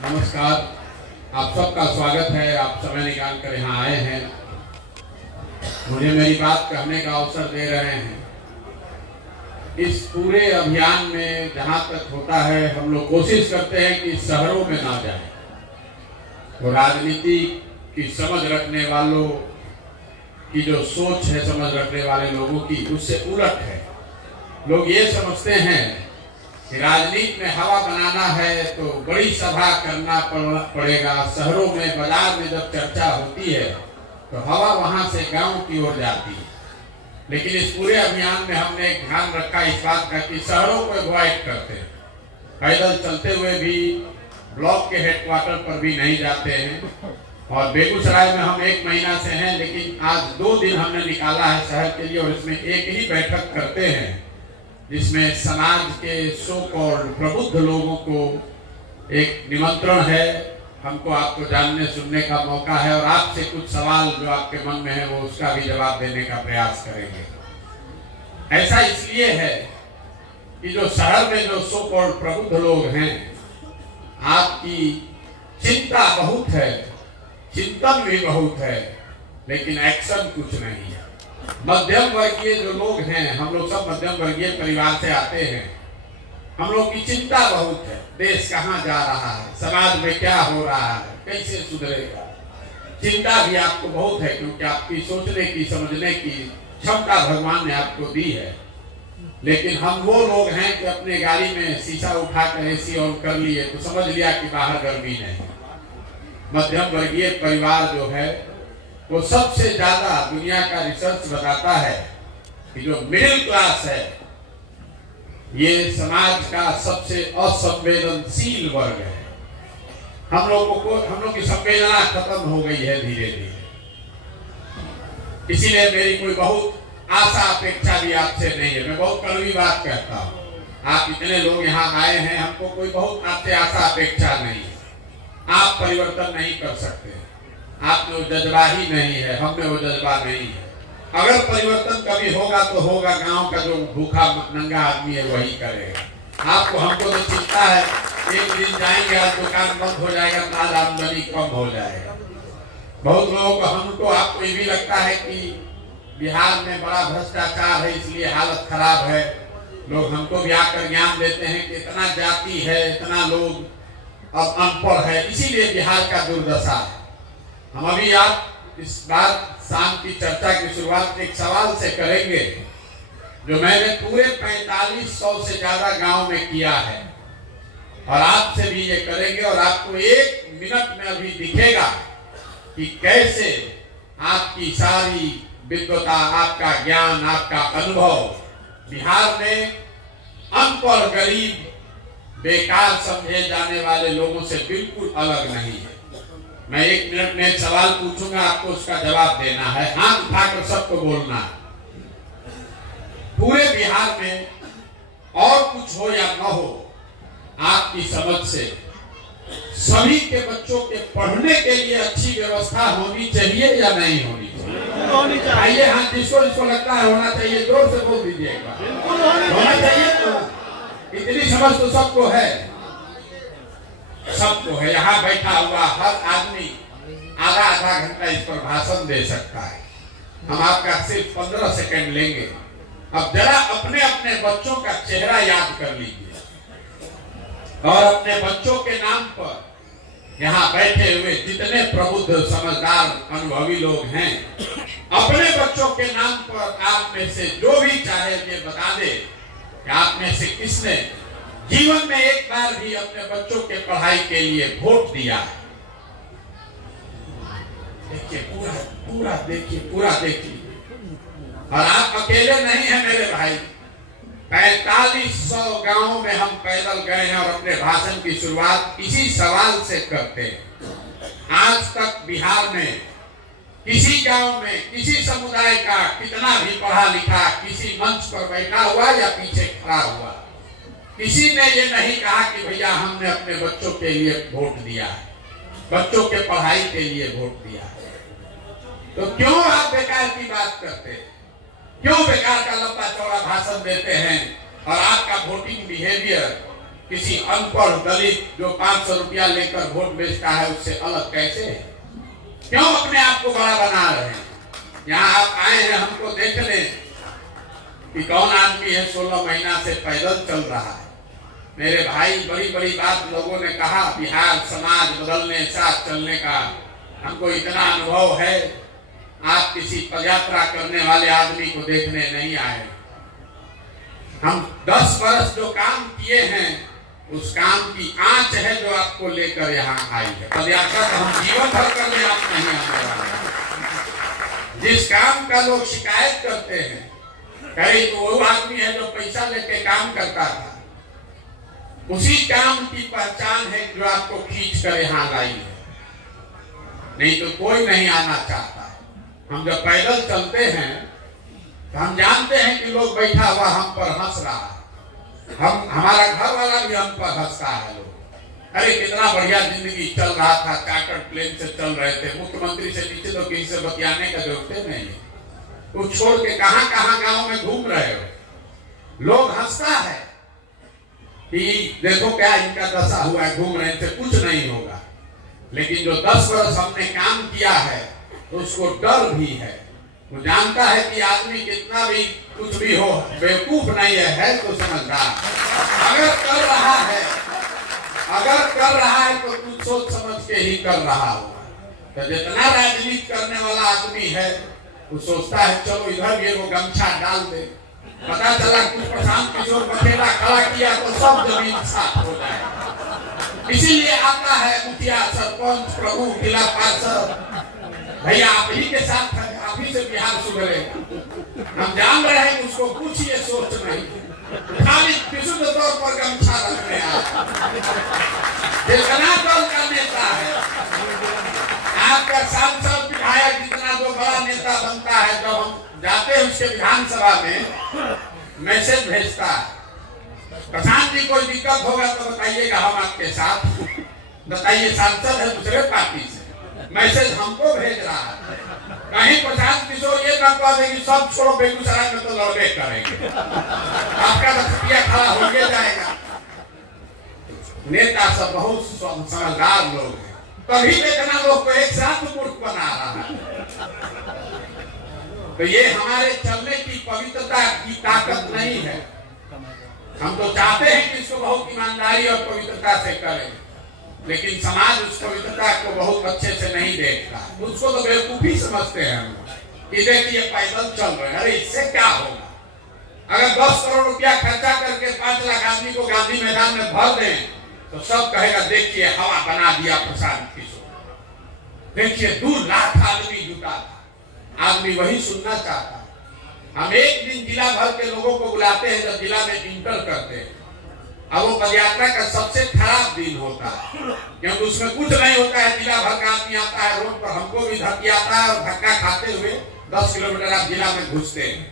नमस्कार। आप सबका स्वागत है। आप समय निकाल कर यहाँ आए हैं, मुझे मेरी बात कहने का अवसर दे रहे हैं। इस पूरे अभियान में जहाँ तक होता है हम लोग कोशिश करते हैं कि शहरों में ना जाए। तो राजनीति की समझ रखने वालों की जो सोच है, समझ रखने वाले लोगों की, उससे उलट है। लोग ये समझते हैं कि राजनीति में हवा बनाना है तो बड़ी सभा करना पड़ेगा। शहरों में, बाजार में जब चर्चा होती है तो हवा वहां से गांव की ओर जाती है। लेकिन इस पूरे अभियान में हमने एक ध्यान रखा इस बात का कि शहरों को अवॉइड करते हैं। पैदल चलते हुए भी ब्लॉक के हेडक्वार्टर पर भी नहीं जाते हैं। और बेगूसराय में हम 1 महीना से हैं, लेकिन आज 2 दिन हमने निकाला है शहर के लिए, और इसमें एक ही बैठक करते हैं जिसमें समाज के सो कॉल्ड प्रबुद्ध लोगों को एक निमंत्रण है। हमको आपको जानने सुनने का मौका है और आपसे कुछ सवाल जो आपके मन में है वो उसका भी जवाब देने का प्रयास करेंगे। ऐसा इसलिए है कि जो शहर में जो सो कॉल्ड प्रबुद्ध लोग हैं, आपकी चिंता बहुत है, चिंतन भी बहुत है, लेकिन एक्शन कुछ नहीं है। मध्यम वर्गीय जो लोग हैं, हम लोग सब मध्यम वर्गीय परिवार से आते हैं। हम लोग की चिंता बहुत है। देश कहाँ जा रहा है, समाज में क्या हो रहा है, कैसे सुधरेगा। चिंता भी आपको बहुत है, क्योंकि आपकी सोचने की, समझने की क्षमता भगवान ने आपको दी है। लेकिन हम वो लोग हैं कि अपने गाड़ी में शीशा उठाकर एसी ऑन कर लिए तो समझ लिया कि बाहर गर्मी नहीं। मध्यम वर्गीय परिवार जो है वो सबसे ज्यादा, दुनिया का रिसर्च बताता है कि जो मिडिल क्लास है ये समाज का सबसे असंवेदनशील वर्ग है। हम लोग की संवेदना खत्म हो गई है धीरे धीरे। इसीलिए मेरी कोई बहुत आशा अपेक्षा भी आपसे नहीं है। मैं बहुत कड़वी बात कहता हूँ। आप इतने लोग यहाँ आए हैं, हमको कोई बहुत आपसे आशा अपेक्षा नहीं है। आप परिवर्तन नहीं कर सकते, आप में वो जज्बा ही नहीं है, हम में वो जज्बा नहीं है। अगर परिवर्तन कभी होगा तो होगा गांव का जो भूखा नंगा आदमी है वही करेगा। आपको, हमको तो चिंता है, एक दिन जाएंगे आज दुकान बंद हो जाएगा तो आज आमदनी कम हो जाएगा। बहुत लोगों को, हमको, आपको ये भी लगता है कि बिहार में बड़ा भ्रष्टाचार है इसलिए हालत खराब है। लोग हमको भी आकर ज्ञान देते हैं कि इतना जाति है, इतना लोग अब अनपढ़ है, इसीलिए बिहार का दुर्दशा है। हम अभी आप इस बात शाम की चर्चा की शुरुआत एक सवाल से करेंगे जो मैंने पूरे 4500 से ज्यादा गांव में किया है, और आपसे भी ये करेंगे। और आपको 1 मिनट में अभी दिखेगा कि कैसे आपकी सारी विद्वता, आपका ज्ञान, आपका अनुभव बिहार में अनपढ़, गरीब, बेकार समझे जाने वाले लोगों से बिल्कुल अलग नहीं है। मैं 1 मिनट में एक सवाल पूछूंगा, आपको उसका जवाब देना है, हाथ उठाकर सबको बोलना है। पूरे बिहार में और कुछ हो या न हो, आपकी समझ से सभी के बच्चों के पढ़ने के लिए अच्छी व्यवस्था होनी चाहिए या नहीं होनी चाहिए? आइए, हाँ, जिसको लगता है होना चाहिए जोर से बोल दीजिए एक बार। होना चाहिए तो इतनी समझ तो सबको है, सबको है। यहाँ बैठा हुआ हर आदमी आधा घंटा इस पर भाषण दे सकता है। हम आपका सिर्फ 15 सेकंड लेंगे। अब जरा अपने अपने बच्चों का चेहरा याद कर लीजिए और अपने बच्चों के नाम पर यहाँ बैठे हुए जितने प्रबुद्ध, समझदार, अनुभवी लोग हैं, अपने बच्चों के नाम पर आप में से जो भी चाहे ये बता दे कि आप में से किसने जीवन में एक बार भी अपने बच्चों के पढ़ाई के लिए वोट दिया है। देखिए, पूरा देखिए, पूरा देखिए। और आप अकेले नहीं हैं मेरे भाई। 4500 गांवों में हम पैदल गए हैं और अपने भाषण की शुरुआत इसी सवाल से करते हैं। आज तक बिहार में किसी गांव में किसी समुदाय का कितना भी पढ़ा लिखा किसी मंच पर बैठा हुआ या पीछे खड़ा हुआ, किसी ने ये नहीं कहा कि भैया हमने अपने बच्चों के लिए वोट दिया है, बच्चों के पढ़ाई के लिए वोट दिया है। तो क्यों आप बेकार की बात करते हैं? क्यों बेकार का लंबा चौड़ा भाषण देते हैं? और आपका वोटिंग बिहेवियर किसी अनपढ़ दलित जो 500 रुपया लेकर वोट बेचता है उससे अलग कैसे है? क्यों अपने आप को बड़ा बना रहे हैं? यहाँ आप आए हैं हमको देखने कि कौन आदमी है 16 महीना से पैदल चल रहा है। मेरे भाई, बड़ी बड़ी बात लोगों ने कहा, बिहार समाज बदलने, साथ चलने का हमको इतना अनुभव है। आप किसी पदयात्रा करने वाले आदमी को देखने नहीं आए। हम 10 वर्ष जो काम किए हैं उस काम की आंच है जो आपको लेकर यहाँ आई है। पदयात्रा तो हम जीवन भर करने आप नहीं आने वाले। जिस काम का लोग शिकायत करते हैं, कहीं तो वो आदमी है जो पैसा लेके काम करता था, उसी काम की पहचान है जो आपको खींच कर यहाँ लाई है। नहीं तो कोई नहीं आना चाहता। हम जब पैदल चलते हैं तो हम जानते हैं कि लोग बैठा हुआ हम पर हंस रहा है। हमारा घर वाला भी हम पर हंसता है। लोग, अरे कितना बढ़िया जिंदगी चल रहा था, चार्टर्ड प्लेन से चल रहे थे, मुख्यमंत्री से नीचे तो किसी से बतियाने का जरूरत नहीं है। तो छोड़ के कहाँ कहाँ गांव में घूम रहे हो। लोग हंसता है कि देखो क्या इनका दशा हुआ है, घूम रहे थे, कुछ नहीं होगा। लेकिन जो 10 वर्ष हमने काम किया है तो उसको डर भी है। वो जानता है कि आदमी कितना भी कुछ भी हो, बेवकूफ नहीं है तो समझदार। अगर कर रहा है तो कुछ सोच समझ के ही कर रहा होगा। तो जितना राजनीति करने वाला आदमी है वो सोचता है चलो इधर भी वो गमछा डाल दे, पता चला कुछ प्रशांत किशोर बघेला खड़ा किया तो सब जमीन साफ हो जाए। इसीलिए आता है मुखिया, सरपंच, प्रमुख, जिला पार्षद, भैया आप ही के साथ है, आप ही से बिहार सुधरेगा। हम जान रहे हैं उसको कुछ ये सोच नहीं, खाली विशुद्ध तौर पर गमछा रखने आया। जितना दल का नेता है, आपका सांसद, विधायक, जितना जो बड़ा नेता बनता है, जब हम जाते हैं उसके विधानसभा में मैसेज भेजता है, प्रशांत जी कोई दिक्कत होगा तो बताइएगा, हम आपके साथ। बताइए, सांसद है दूसरे पार्टी से, मैसेज हमको भेज रहा है। कहीं प्रशांत किशोर ये ना कह देगी सब छोड़ो, बेगूसराय में तो लड़बे करेंगे, आपका रखिया खड़ा हो जाएगा। नेता सब बहुत समझदार लोग हैं, तभी इतना लोग को एक साथ मूर्ख बना रहा है। तो ये हमारे चलने की पवित्रता की ताकत नहीं है। हम तो चाहते हैं कि इसको बहुत ईमानदारी और पवित्रता से करें, लेकिन समाज उस पवित्रता को बहुत अच्छे से नहीं देखता। उसको तो बेवकूफी समझते हैं हम कि देखिए पैदल चल रहे हैं, अरे इससे क्या होगा? अगर 10 करोड़ रुपया खर्चा करके 5 लाख आदमी को गांधी मैदान में भर दें तो सब कहेगा देखिए हवा बना दिया प्रशांत किशोर, देखिए 2 लाख आदमी जुटा था। आदमी वही सुनना चाहता। हम एक दिन जिला भर के लोगों को बुलाते हैं जब जिला में इंटर करते हैं। अब वो पदयात्रा का सबसे खराब दिन होता है क्योंकि उसमें कुछ नहीं होता है। जिला भर का आदमी आता है रोड पर, हमको भी धक्की आता है और धक्का खाते हुए 10 किलोमीटर आप जिला में घुसते हैं।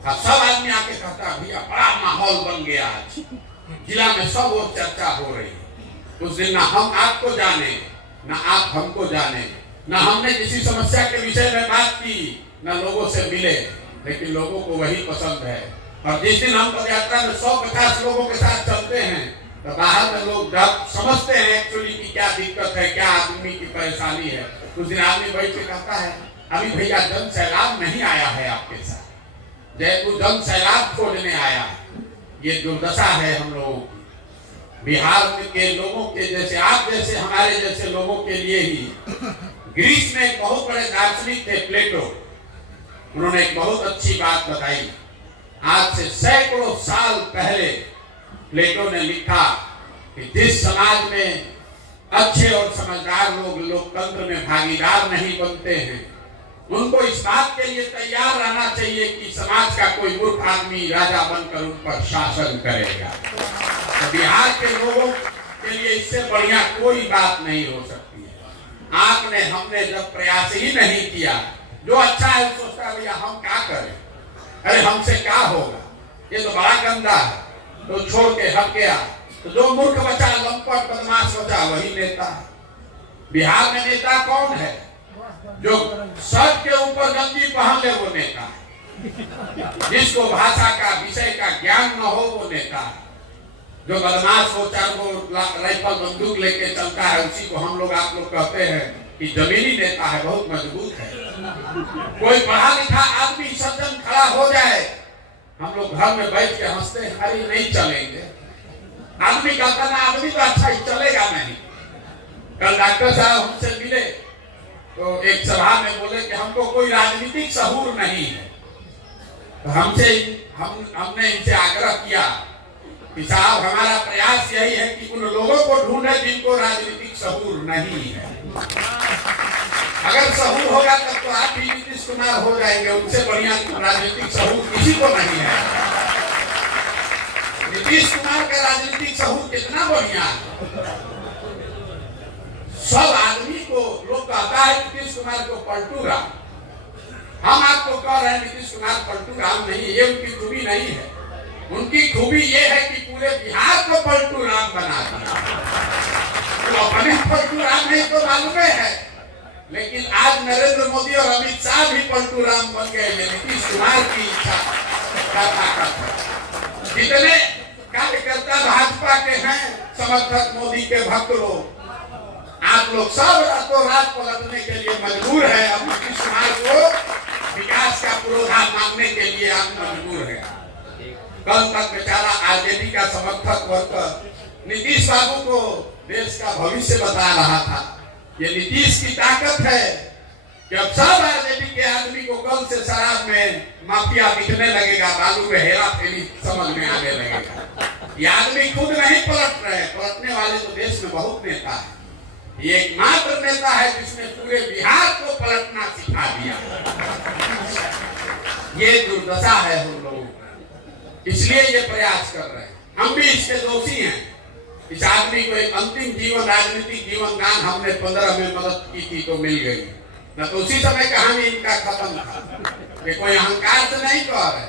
अब सब आदमी आके कहता है भैया बड़ा माहौल बन गया, आज जिला में सब और चर्चा हो रही है। उस दिन ना हम आपको जाने, ना आप हमको जाने, ना हमने किसी समस्या के विषय में बात की, ना लोगों से मिले, लेकिन लोगों को वही पसंद है। और जिस दिन हम पदयात्रा में 150 लोगों के साथ चलते हैं तो बाहर में लोग जब समझते हैं एक्चुअली की क्या दिक्कत है, क्या आदमी की परेशानी है, उस दिन आदमी बैठ के कहता है अभी भैया जन सैलाब नहीं आया है आपके साथ, जयपुर जन सैलाब खोलने आया है। ये दुर्दशा है हम लोगों की। बिहार के लोगों के जैसे, आप जैसे, हमारे जैसे लोगों के लिए ही ग्रीस में एक बहुत बड़े दार्शनिक थे प्लेटो, उन्होंने एक बहुत अच्छी बात बताई। आज से सैकड़ों साल पहले प्लेटो ने लिखा कि जिस समाज में अच्छे और समझदार लोग लोकतंत्र में भागीदार नहीं बनते हैं, उनको इस बात के लिए तैयार रहना चाहिए कि समाज का कोई मूर्ख आदमी राजा बनकर उन पर शासन करेगा। तो बिहार के लोगों के लिए इससे बढ़िया कोई बात नहीं हो सकती है। आपने, हमने जब प्रयास ही नहीं किया, जो अच्छा है सोचता है भैया हम क्या करें, अरे हमसे क्या होगा, ये तो बड़ा गंदा है, तो छोड़ के हट गया। तो जो मूर्ख बचा, लंपट बदमाश बचा, वही नेता है। बिहार में नेता कौन है? जो शर्ट के ऊपर गंजी पहन ले वो नेता है। जिसको भाषा का, विषय का ज्ञान न हो वो नेता है। जो बदमाश वो चार वो राइफल बंदूक लेके चलता है, उसी को हम लोग आप लोग कहते हैं कि जमीनी नेता है, बहुत मजबूत है। कोई पढ़ा लिखा आदमी सज्जन खड़ा हो जाए, हम लोग घर में बैठ के हंसते हैं, अरे नहीं चलेंगे। आदमी कहता ना आदमी तो अच्छा ही चलेगा नहीं। कल डॉक्टर साहब हमसे मिले तो एक सभा में बोले कि हमको कोई राजनीतिक सहूर नहीं है। तो हमने इनसे आग्रह किया कि साहब हमारा प्रयास यही है कि उन लोगों को ढूंढे जिनको राजनीतिक सहूर नहीं है। अगर सहूर होगा तब तो आप भी नीतीश कुमार हो जाएंगे, उनसे बढ़िया राजनीतिक सहूर किसी को नहीं है। नीतीश कुमार का राजनीतिक सहूर कितना बढ़िया है। सब आदमी को लोग कहता है नीतीश कुमार को पलटू राम। हम आपको कह रहे हैं नीतीश कुमार पलटू राम नहीं, ये उनकी खूबी नहीं है। उनकी खूबी ये है कि पूरे बिहार को पलटू राम बना दिया। तो अपने पलटू राम नहीं तो मालूम है, लेकिन आज नरेंद्र मोदी और अमित शाह भी पलटू राम बन गए। नीतीश कुमार की इच्छा का ताकत है। जितने कार्यकर्ता भाजपा के हैं, समर्थक मोदी के भक्त लोग, आप लोग सब रातों रात पलटने के लिए मजबूर है। अब नीतीश कुमार को विकास का पुरोधा मांगने के लिए आप मजबूर है। कल तक बेचारा आरजेडी का समर्थक वर्ग नीतीश बाबू को देश का भविष्य बता रहा था। ये नीतीश की ताकत है कि अब सब आरजेडी के आदमी को कल से शराब में माफिया दिखने लगेगा, बालू में हेरा फेरी समझ में आने लगेगा। ये आदमी खुद नहीं पलट रहे, पलटने वाले तो देश में बहुत नेता है। ये एकमात्र नेता है जिसने पूरे बिहार को पलटना सिखा दिया। ये दुर्दशा है हम लोगों की, इसलिए ये प्रयास कर रहे हैं। हम भी इसके दोषी हैं। इस आदमी को एक अंतिम जीवन, राजनीतिक जीवन दान हमने 15 में मदद की थी तो मिल गई, न तो उसी समय कहानी इनका खत्म था। कि कोई अहंकार से नहीं कह रहे।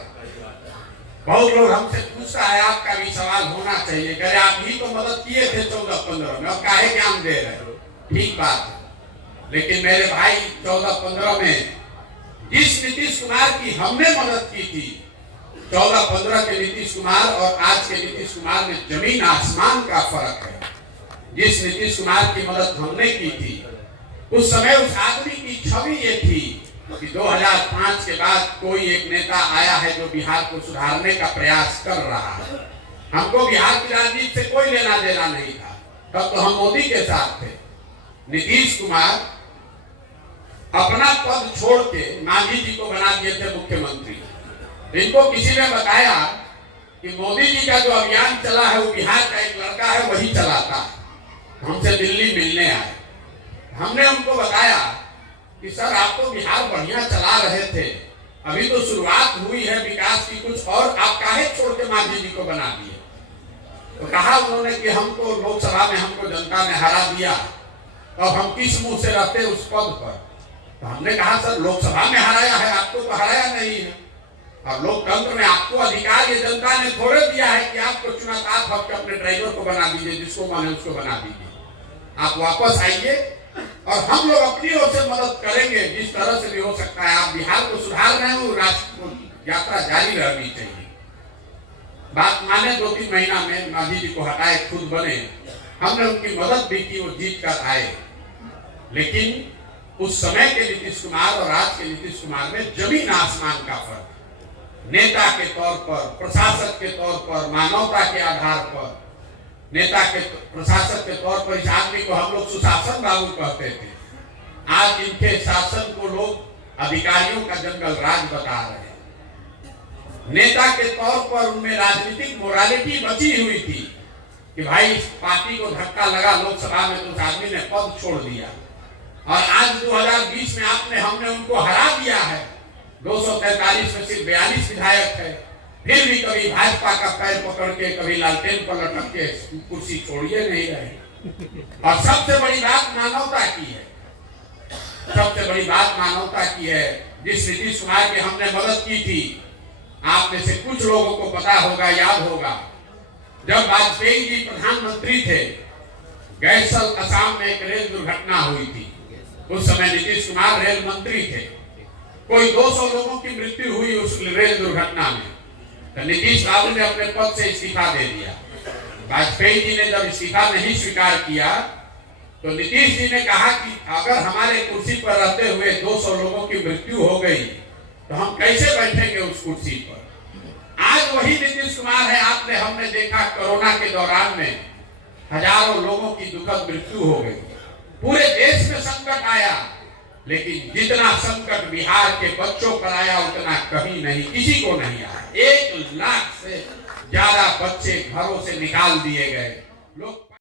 बहुत लोग हमसे पूछता है, आपका भी सवाल होना चाहिए, अरे आप ही तो मदद किए थे 14-15 में, अब काहे ज्ञान दे रहे हो। ठीक बात है, लेकिन मेरे भाई 14-15 में जिस नीतीश कुमार की हमने मदद की थी, 14-15 के नीतीश कुमार और आज के नीतीश कुमार में जमीन आसमान का फर्क है। जिस नीतीश कुमार की मदद हमने की थी, उस समय उस आदमी की छवि ये थी कि 2005 के बाद कोई एक नेता आया है जो बिहार को सुधारने का प्रयास कर रहा है। हमको बिहार की राजनीति से कोई लेना देना नहीं था, तब तो हम मोदी के साथ थे। नीतीश कुमार अपना पद छोड़ के मांझी जी को बना दिए थे मुख्यमंत्री। इनको किसी ने बताया कि मोदी जी का जो अभियान चला है वो बिहार का एक लड़का है वही चलाता है। हमसे दिल्ली मिलने आए, हमने उनको बताया कि सर आप तो बिहार बढ़िया चला रहे थे, अभी तो शुरुआत हुई है विकास की कुछ, और आप काहे छोड़ के मांझी जी को बना दिए। तो कहा उन्होंने कि हमको लोकसभा में हमको जनता ने हरा दिया, अब हम किस मुंह से रहते उस पद पर। तो हमने कहा सर लोकसभा में हराया है, आपको तो हराया नहीं है। अब लोकतंत्र में आपको अधिकार ये जनता ने थोड़े दिया है कि आपको चुनाव आप अपने ड्राइवर को बना दीजिए, जिसको माने उसको बना दीजिए। आप वापस आइए और हम लोग अपनी ओर से मदद करेंगे जिस तरह से भी हो सकता है। आप बिहार को सुधार रहे हो, राष्ट्र को यात्रा जारी रहनी चाहिए। बात माने 2-3 महीना में मांझी जी को हटाए, खुद बने, हमने उनकी मदद भी की, वो जीत कर आए। लेकिन उस समय के नीतीश कुमार और आज के नीतीश कुमार में जमीन आसमान का फर्क। नेता के तौर पर, प्रशासक के तौर पर, मानवता के आधार पर, नेता के प्रशासक के तौर पर इस आदमी को हम लोग सुशासन बाबू कहते थे। आज इनके शासन को लोग अधिकारियों का जंगल राज बता रहे हैं। नेता के तौर पर उनमें राजनीतिक मोरालिटी बची हुई थी कि भाई इस पार्टी को धक्का लगा लोकसभा में तो उस आदमी ने पद छोड़ दिया। और आज 2020 में हमने उनको हरा दिया है। 243 में सिर्फ 42 विधायक है, फिर भी कभी भाजपा का पैर पकड़ के, कभी लालटेन पर लटक के कुर्सी छोड़िए नहीं रहे। और सबसे बड़ी बात मानवता की है, सबसे बड़ी बात मानवता की है। जिस नीतीश कुमार की हमने मदद की थी, आप में से कुछ लोगों को पता होगा, याद होगा, जब वाजपेयी जी प्रधानमंत्री थे, गैसल असम में एक रेल दुर्घटना हुई थी। उस समय नीतीश कुमार रेल मंत्री थे। कोई 200 लोगों की मृत्यु हुई उस रेल दुर्घटना में, तो नीतीश बाबू ने अपने पद से इस्तीफा दे दिया। वाजपेयी जी ने जब इस्तीफा नहीं स्वीकार किया तो नीतीश जी ने कहा कि अगर हमारे कुर्सी पर रहते हुए 200 लोगों की मृत्यु हो गई तो हम कैसे बैठेंगे उस कुर्सी पर। आज वही नीतीश कुमार है। आपने हमने देखा कोरोना के दौरान में हजारों लोगों की दुखद मृत्यु हो गई, पूरे देश में संकट आया, लेकिन जितना संकट बिहार के बच्चों पर आया उतना कहीं नहीं, किसी को नहीं आया। 1 लाख से ज्यादा बच्चे घरों से निकाल दिए गए। लोग